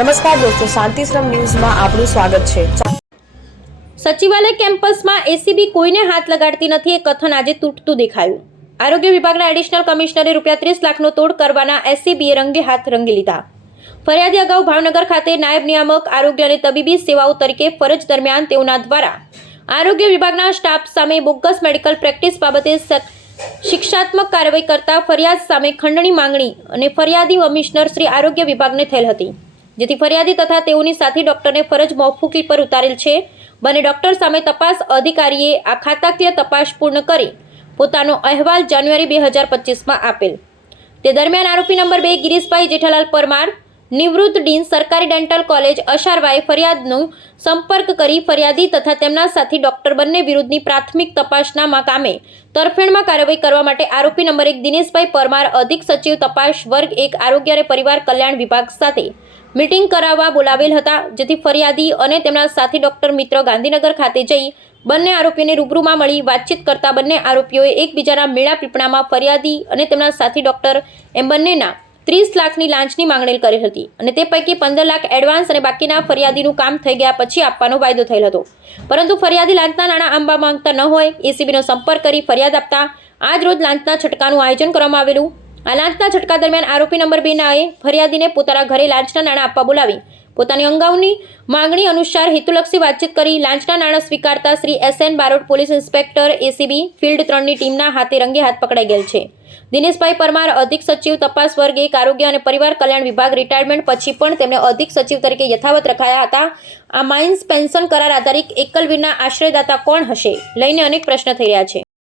નમસ્કાર દોસ્તો, શાંતિશ્રમ ન્યૂઝમાં આપનું સ્વાગત છે. સચિવાલય કેમ્પસમાં એસીબી કોઈને હાથ લગાડતી નથી એ કથન આજે તૂટતું દેખાયું. આરોગ્ય વિભાગના એડિશનલ કમિશનરે રૂપિયા ત્રીસ લાખનો તોડ કરવાના એસીબીએ રંગે હાથ રંગી લીધા. ફરિયાદી અગાઉ ભાવનગર ખાતે નાયબ નિયામક, આરોગ્ય અને તબીબી સેવાઓ તરીકે ફરજ દરમિયાન તેઓના દ્વારા આરોગ્ય વિભાગના સ્ટાફ સામે બોગસ મેડિકલ પ્રેક્ટિસ બાબતે શિક્ષાત્મક કાર્યવાહી કરતા ફરિયાદ સામે ખંડણી માંગણી અને ફરિયાદી કમિશનર શ્રી આરોગ્ય વિભાગને થયેલ હતી. જેથી ફરિયાદી તથા તેઓની સાથી ડોક્ટરને ફરજ મોફુકી પર ઉતારેલ છે. બંને ડોક્ટર સામે તપાસ અધિકારીએ આ ખાતાકીય તપાસ પૂર્ણ કરી પોતાનો અહેવાલ જાન્યુઆરી બે હજાર પચીસમાં આપેલ. તે દરમિયાન આરોપી નંબર બે ગિરીશભાઈ જેઠાલાલ પરમાર, નિવૃત્ત ડીન સરકારી ડેન્ટલ કોલેજ અશારવાએ ફરિયાદનો સંપર્ક કરી ફરિયાદી તથા તેમના સાથી ડોક્ટર બંને વિરુદ્ધની પ્રાથમિક તપાસનામાં કામે તરફેણમાં કાર્યવાહી કરવા માટે આરોપી નંબર એક દિનેશભાઈ પરમાર, અધિક સચિવ તપાસ વર્ગ એક આરોગ્ય અને પરિવાર કલ્યાણ વિભાગ સાથે મીટિંગ કરાવવા બોલાવેલ હતા, જેથી ફરિયાદી અને તેમના સાથી ડોક્ટર મિત્ર ગાંધીનગર ખાતે જઈ બંને આરોપીઓને રૂબરૂમાં મળી વાતચીત કરતા બંને આરોપીઓએ એકબીજાના મેળા પીપણામાં ફરિયાદી અને તેમના સાથી ડોક્ટર એમ બંનેના ત્રીસ લાખની લાંચની માંગણી કરી હતી અને તે પૈકી પંદર લાખ એડવાન્સ અને બાકીના ફરિયાદીનું કામ થઈ ગયા પછી આપવાનો વાયદો થયેલ હતો. પરંતુ ફરિયાદી લાંચના નાણાં આંબા માંગતા ન હોય, એસીબીનો સંપર્ક કરી ફરિયાદ આપતા આજ રોજ લાંચના છટકાનું આયોજન કરવામાં આવેલું આ લાંચના છટકા દરમિયાન આરોપી નંબર બેનાએ ફરિયાદીને પોતાના ઘરે લાંચના નાણાં આપવા બોલાવી. પોતાની અંગાઉની માંગણી અનુસાર હેતુલક્ષી વાતચીત કરી લાંચના નાણાં સ્વીકારતા Shri S N Barot police inspector ACB field ત્રણની ટીમના હાથે રંગે હાથ પકડાઈ ગયેલ છે. દિનેશભાઈ પરમાર અધિક સચિવ તપાસ વર્ગ, એક આરોગ્ય અને પરિવાર કલ્યાણ વિભાગ, રિટાયરમેન્ટ પછી પણ તેમણે અધિક સચિવ તરીકે યથાવત રખાયા હતા. આ માઇન્સ પેન્શન કરાર આધારિત એકલવીરના આશ્રયદાતા કોણ હશે? લઈને અનેક પ્રશ્ન થઈ રહ્યા છે.